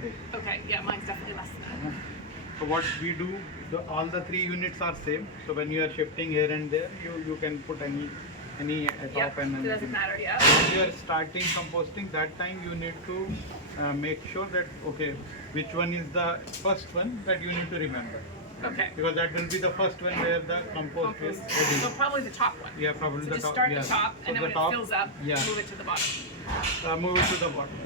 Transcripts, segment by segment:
day. Okay, yeah, mine's definitely less than that. So what we do, all the 3 units are same. So when you are shifting here and there, you can put any top Yep, and it doesn't anything. matter, yeah. When you are starting composting, that time you need to make sure that okay, which one is the first one that you need to remember, Okay. because that will be the first one where the compost is So ready. probably the top one. Yeah, probably So the just top. start Yeah. the top, So and then the when top, it fills up, yeah, move it to the bottom. move it to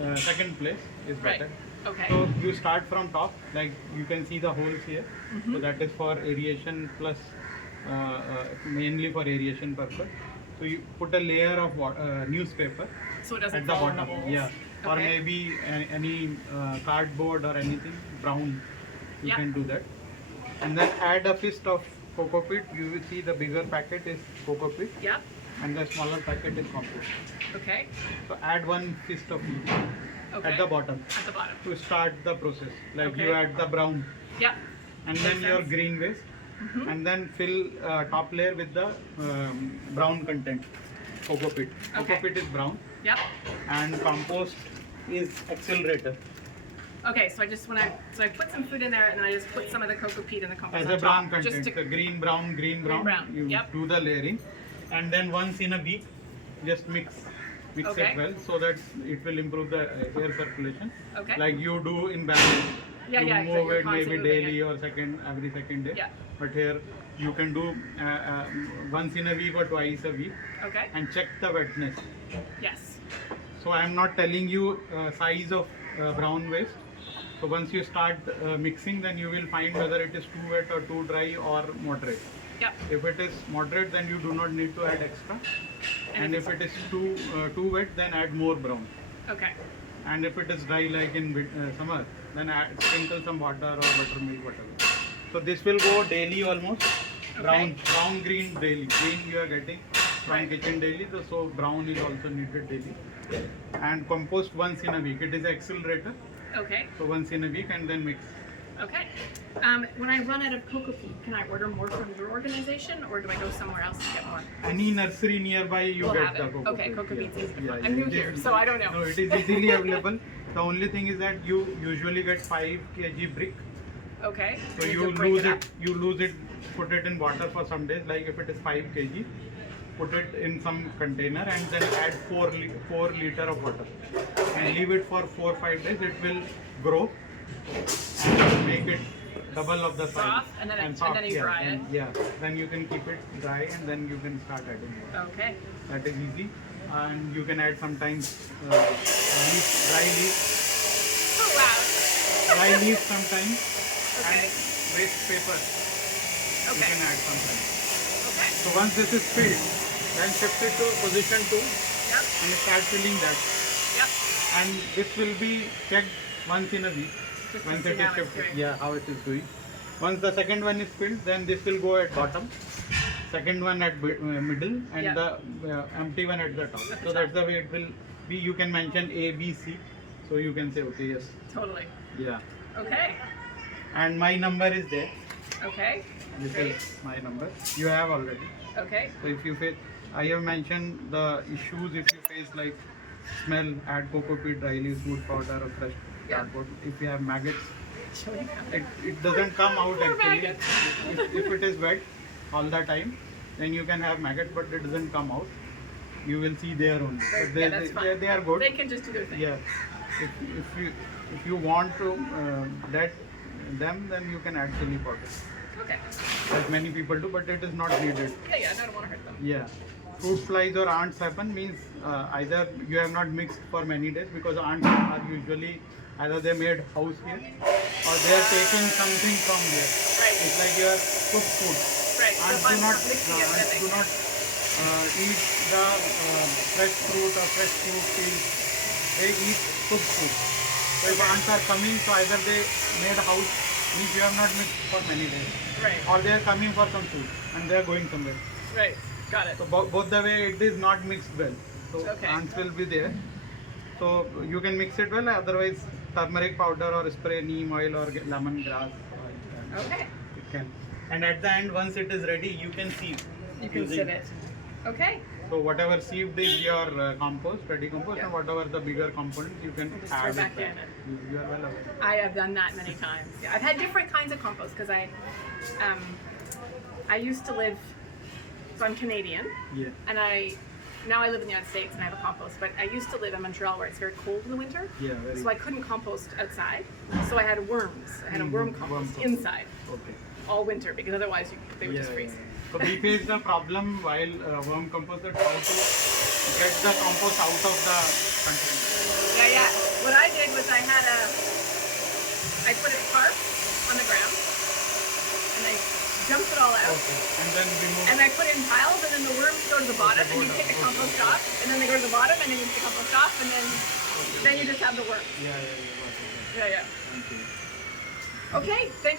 the second place is Right. better. Okay. So you start from top, like you can see the holes here. Mm-hmm. So that is for aeration plus mainly for aeration purpose. So you put a layer of newspaper So it doesn't at the fall in the bottom. holes. Yeah. Or Okay. maybe any cardboard or anything brown. You Yeah. can do that. And then add a fist of cocoa peat. You will see the bigger packet is cocoa peat Yep. and the smaller packet is compost. Okay. So add one fist of each Okay. at the bottom At the bottom. to start the process. Like Okay. you add the brown Yep. and Makes then your sense. green waste, Mhm. and then fill top layer with the brown content, cocoa peat. Cocoa Okay. peat is brown Yep. and compost is accelerator Okay, so I put some food in there, and then I just put some of the cocoa peat in the compost as on a brown top, content. just to, The green brown, brown, You yep. do the layering, and then once in a week, just mix Okay. it well so that it will improve the air circulation. Okay. Like you do in balance. Yeah, you yeah, move you're it maybe constantly moving daily or every second day. Yeah. But here you can do once in a week or twice a week okay. and check the wetness. Yes. So I am not telling you size of brown waste. So once you start mixing, then you will find whether it is too wet or too dry or moderate. Yep. If it is moderate, then you do not need to add extra. And if it is too wet, then add more brown. Okay. And if it is dry like in summer, then sprinkle some water or buttermilk, whatever. So this will go daily almost. Okay. Brown, green daily. Green you are getting from Right. kitchen daily, so brown is also needed daily. And compost once in a week. It is accelerator. Okay. So once in a week and then mix. Okay. When I run out of cocoa peat, can I order more from your organization, or do I go somewhere else to get more? Any nursery nearby you We'll get have the it. cocoa Okay, peat. cocoa peat's easy to Yeah, find. yeah, I'm new it here, is- so I don't know. No, it is easily available. The only thing is that you usually get 5 kg brick. Okay. So I need you to break lose up. it. You lose it. Put it in water for some days. Like if it is 5 kg, put it in some container and then add 4 liter of water and leave it for 4-5 days. It will grow and make it double of the size. Soft, and then you dry it. Yeah. Then you can keep it dry and then you can start adding more. Okay. That is easy. And you can add sometimes dry leaves. Oh wow. Dry leaves sometimes. Okay. And waste paper. You Okay. can add sometimes. Okay. So once this is filled, then shift it to position 2 Yep. and start filling that. Yep. And this will be checked once in a week. Just to Once see it is how it's shifted. doing. Yeah, how it is doing. Once the second one is filled, then this will go at bottom. Second one at middle and Yeah. the empty one at the top. At the So that's top. the way it will be. You can mention A, B, C. So you can say okay, yes. Totally. Yeah. Okay. And my number is there. Okay. This Great. is my number. You have already. Okay. So if you face, I have mentioned the issues if you face like smell, add cocoa peat, dry leaves, wood powder or fresh Yeah. cardboard. If you have maggots, Showing how- it doesn't come out More actually. maggots. If it is wet all the time, then you can have maggots, but it doesn't come out. You will see there only. But Yeah, that's fine. they are good. They can just do their thing. Yeah. If you want to let them, then you can add chili powder. Okay. Like many people do, but it is not needed. Yeah, yeah. I don't want to hurt them. Yeah. Fruit flies or ants happen means either you have not mixed for many days, because ants are usually either they made house here or they are taking something from here. Right. It's like your cooked food. Right. So Ants if I'm do not, mixing it, then ants they do can. not eat the fresh fruit or fresh fruit peels. They eat cooked food. So if ants are coming, so either they made a house, means you have not mixed for many days, Right. or they are coming for some food and they are going somewhere. Right. Got it. So both the way it is not mixed well. So Okay. ants will be there. So you can mix it well. Otherwise, turmeric powder or spray neem oil or lemongrass. Okay. It can. And at the end, once it is ready, you can see. You can using- sit it. Okay. So whatever sieved is your compost, ready compost, Yeah. and whatever the bigger components you can Just add throw it back in it. You are well aware. I have done that many times. Yeah, I've had different kinds of compost because I used to live. So I'm Canadian, Yeah. and now I live in the United States and I have a compost. But I used to live in Montreal where it's very cold in the winter, Yeah. Very. so I couldn't compost outside. So I had worms. I had a worm Worm compost compost. inside Okay. all winter because otherwise they would just freeze. So we faced the problem while worm composter how to get the compost out of the container. Yeah. What I did was I put a tarp on the ground and I dumped it all out. Okay. And then remove. And I put in piles, and then the worms go to the bottom, and you take the compost off, and then they go to the bottom, and then you take the compost off, and then you just have the worms. Yeah. Yeah. Thank you. Okay, thanks.